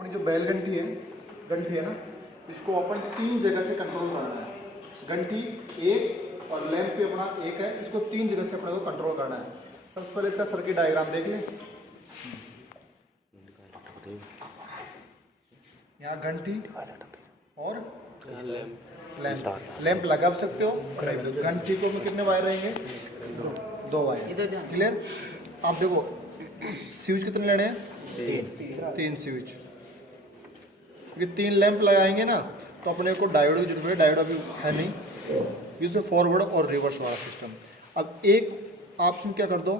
अपनी जो बैल घंटी है ना, इसको अपन 3 जगह से कंट्रोल करना है। घंटी एक और लैंप भी अपना एक है, इसको 3 जगह से अपने को कंट्रोल करना है। सबसे पहले इसका सर्किट डायग्राम देख लें। यहाँ घंटी और लैंप लगा भी सकते हो। घंटी को में कितने वायर रहेंगे? 2 वायर। क्लियर? आप देखो स्विच कितने लेने हैं? 3 स्विच, क्योंकि 3 लैंप लगाएंगे ना तो अपने को डायोड की जरूरत है। डायोड अभी है नहीं, इससे फॉरवर्ड और रिवर्स वाला सिस्टम। अब एक ऑप्शन क्या कर दो?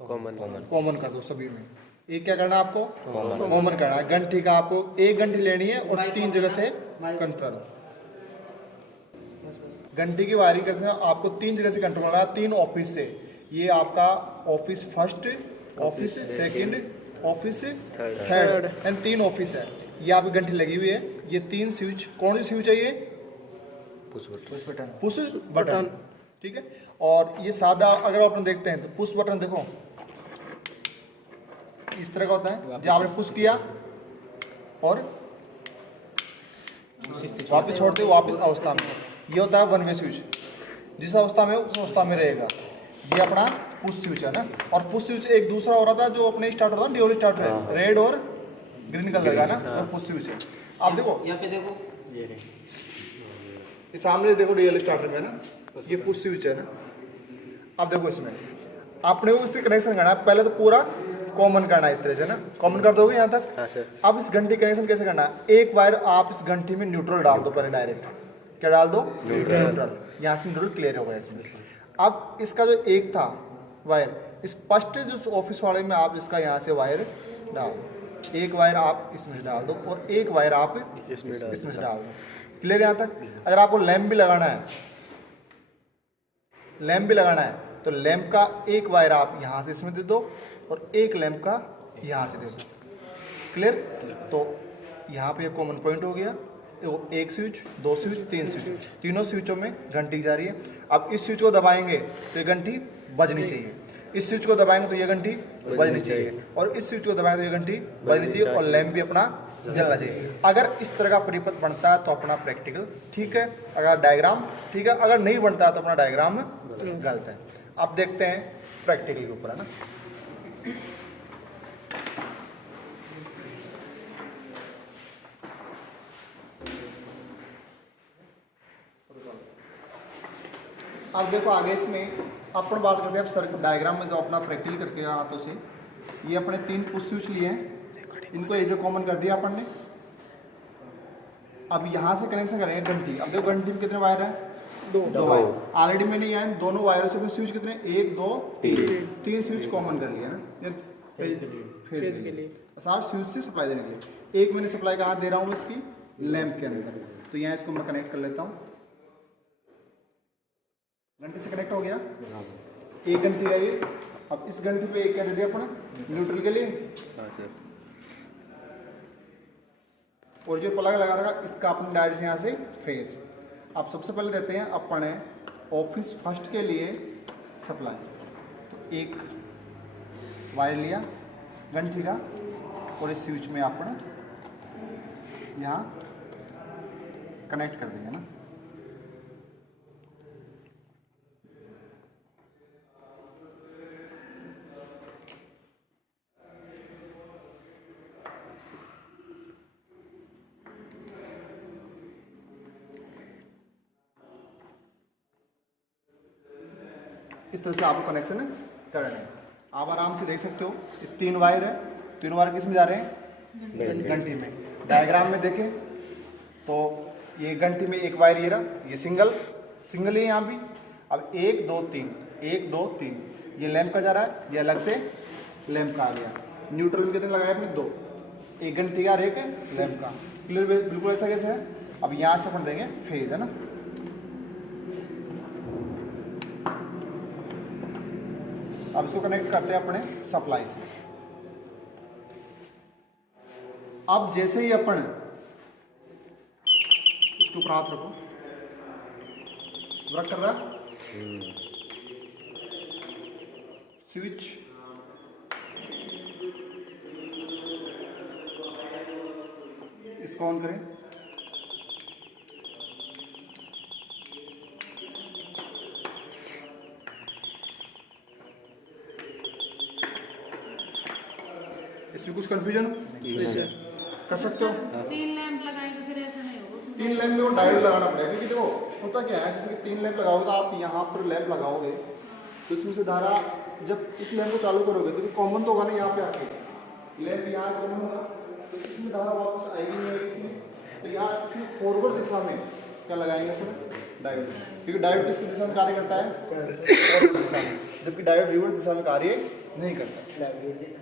कॉमन कर दो सभी में। एक क्या करना है आपको? कॉमन करना है। घंटी का आपको एक घंटी लेनी है और 3 जगह से कंट्रोल। घंटी की वायरिंग करते हैं आपको 3 जगह से कंट्रोल करना है, 3 ऑफिस से। ये आपका office first, office second, office third and 3 office है। ये आपकी घंटी लगी हुई है। ये 3 स्विच, कौन सी स्विच है ये? Push button. ठीक है। और ये सादा अगर अपन देखते हैं तो पुश बटन देखो इस तरह का होता है, जब आपने पुश किया और वापस छोड़ते हो वापस अवस्था में, ये होता है वन वे स्विच। जिस अवस्था में उस अवस्था में रहेगा। ये अपना पुश स्विच है ना। और पुश स्विच एक दूसरा हो रहा था जो अपने स्टार्ट होता है ड्यूअल स्टार्ट है, रेड और ग्रीन कलर का ना, और पुश स्विच है। आप देखो यहाँ पे देखो, ये सामने देखो डीएल स्टार्टर में ना, ये पुश स्विच है ना। अब देखो इसमें आपने वो इससे कनेक्शन करना है। पहले तो पूरा कॉमन करना है इस तरह से ना, कॉमन कर दोगे यहाँ तक। अब इस घंटी कनेक्शन कैसे करना है? एक वायर आप इस घंटी में न्यूट्रल डाल दो पहले, डायरेक्ट क्या डाल दो? न्यूट्रल। यहाँ से न्यूट्रल क्लियर हो गया इसमें। अब इसका जो एक था वायर, इस फर्स्ट जो ऑफिस वाले में आप इसका यहाँ से वायर डाल दो। एक वायर आप इसमें डाल दो और एक वायर आप इसमें से डाल दो। क्लियर यहाँ तक? अगर आपको लैंप भी लगाना है, तो लैंप का एक वायर आप यहाँ से इसमें दे दो और एक लैंप का यहाँ से दे दो। क्लियर? तो यहाँ पे कॉमन पॉइंट हो गया। तो एक स्विच, 2 स्विच, 3 स्विच, तीनों स्विचों में घंटी जा रही है। अब इस स्विच को दबाएंगे तो ये घंटी बजनी चाहिए, इस स्विच को दबाएंगे तो ये घंटी बजनी चाहिए, और इस स्विच को दबाएंगे तो ये घंटी बजनी चाहिए, और लैंप भी अपना जलना चाहिए। अगर इस तरह का परिपथ बनता है तो अपना प्रैक्टिकल ठीक है, अगर डायग्राम ठीक है, अगर नहीं बनता है तो अपना डायग्राम गलत है। अब देखते हैं प्रैक्टिकल के ऊपर, है ना। अब देखो आगे इसमें अपन बात करते हैं अब सर्किट डायग्राम में, जो अपना प्रैक्टिकल करके हाथों से ये अपने 3 पुश स्विच लिए हैं, इनको एज ए कॉमन कर दिया अपन ने। अब यहाँ से कनेक्शन करेंगे घंटी। अब देखो घंटी में कितने वायर है? 2 वायर। ऑलरेडी मैंने यहाँ दोनों वायरों से स्विच कितने? 1 2 3 स्विच कॉमन कर लिया ना, फेज के लिए 7 स्विच से सप्लाई देने के लिए। एक मैंने सप्लाई कहाँ दे रहा हूँ? इसकी लैंप के अंदर। तो यहाँ इसको मैं कनेक्ट कर लेता हूँ। घंटी से कनेक्ट हो गया, एक घंटी है ये। अब इस घंटी पे एक क्या दे दिया अपना? न्यूट्रल के लिए। और जो प्लग लगा रखा इसका अपने डायरेक्ट यहाँ से फेज। अब सबसे पहले देते हैं अपने ऑफिस फर्स्ट के लिए सप्लाई। तो एक वायर लिया घंटी का और इस स्विच में अपना यहाँ कनेक्ट कर देंगे ना। इस तरह से आपको कनेक्शन करना है। आप आराम से देख सकते हो ये 3 वायर है, 3 वायर किस में जा रहे हैं? घंटी में। डायग्राम में देखें तो ये घंटी में एक वायर ये रहा, ये सिंगल ही है यहाँ भी। अब 1 2 3, 1 2 3, ये लैंप का जा रहा है, ये अलग से लैंप का आ गया। न्यूट्रल में कितने लगाए अपने? 2, एक घंटी का और एक लैंप का। क्लियर? बिल्कुल ऐसा कैसे है। अब यहाँ से अपन देंगे फेज, है ना। अब इसको कनेक्ट करते हैं अपने सप्लाई से। अब जैसे ही अपन इसके ऊपर हाथ रखो, वर्क कर रहा है स्विच। इसको ऑन करें। इसमें कुछ कंफ्यूजन कर सकते हो? 3 लैंप लगाए तो फिर ऐसा नहीं होगा। 3 लैंप में वो डायोड लगाना पड़ेगा, क्योंकि देखो होता क्या है, जैसे कि 3 लैंप लगाओगे तो आप यहाँ पर लैंप लगाओगे तो इसमें से धारा, जब इस लैंप को चालू करोगे तो कॉमन तो होगा ना, यहाँ पे आपके लैंप यहाँ कॉमन होगा तो इसमें धारा वापस आएगी नहीं आएगी इसमें, तो यहाँ इसमें फॉरवर्ड दिशा में क्या लगाएंगे फिर डायोड, क्योंकि डायोड किसकी दिशा में कार्य करता है, दिशा में, जबकि डायोड रिवर्स दिशा में कार्य नहीं करता।